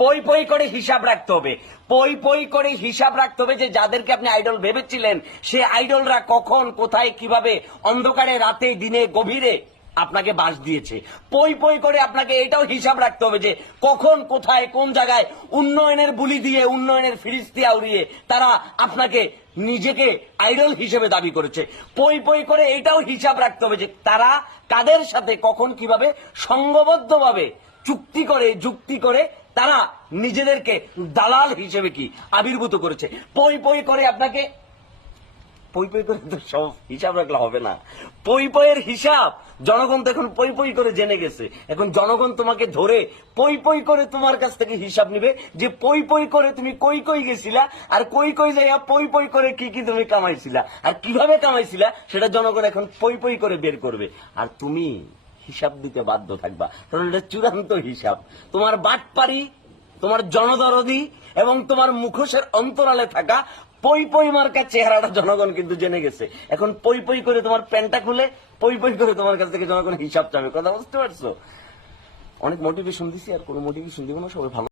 পই পই করে হিসাব রাখতে হবে পই পই করে হিসাব রাখতে হবে যে যাদেরকে আপনি আইডল ভেবেছিলেন সে আইডলরা কখন কোথায় কিভাবে অন্ধকারে রাতে দিনে গভীরে আপনাকে বাস দিয়েছে পই পই করে আপনাকে এটাও হিসাব রাখতে হবে যে কখন কোথায় কোন জায়গায় উন্নয়নের বুলি দিয়ে উন্নয়নের ফিরিস্তি আউরিয়ে তারা আপনাকে নিজেকে আইডল হিসেবে দাবি করেছে পই পই করে এটাও হিসাব রাখতে হবে যে তারা কাদের সাথে কখন কিভাবে সঙ্গবদ্ধভাবে চুক্তি করে যুক্তি করে তারা নিজেদেরকে দালাল হিসেবে কি আবির্ভূত করেছে পই পই করে আপনাকে পই পই করে তো সব হিসাব রাখলে হবে না পই হিসাব জনগণ তো এখন পই পই করে জেনে গেছে এখন জনগণ তোমাকে ধরে পই পই করে তোমার কাছ থেকে হিসাব নিবে যে পই পই করে তুমি কই কই গেছিলা আর কই কই যাইয়া পই পই করে কি কি তুমি কামাইছিলা আর কিভাবে কামাইছিলা সেটা জনগণ এখন পই পই করে বের করবে আর তুমি হিসাব দিতে বাধ্য থাকবা কারণ এটা চূড়ান্ত হিসাব তোমার বাটপারি তোমার জনদরদি এবং তোমার মুখোশের অন্তরালে থাকা পই পই মার্কা চেহারাটা জনগণ কিন্তু জেনে গেছে এখন পই পই করে তোমার প্যান্টটা খুলে পই পই করে তোমার কাছ থেকে জনগণ হিসাব চাবে কথা বুঝতে পারছো অনেক মোটিভেশন দিছি আর কোনো মোটিভেশন দিব না সবাই ভালো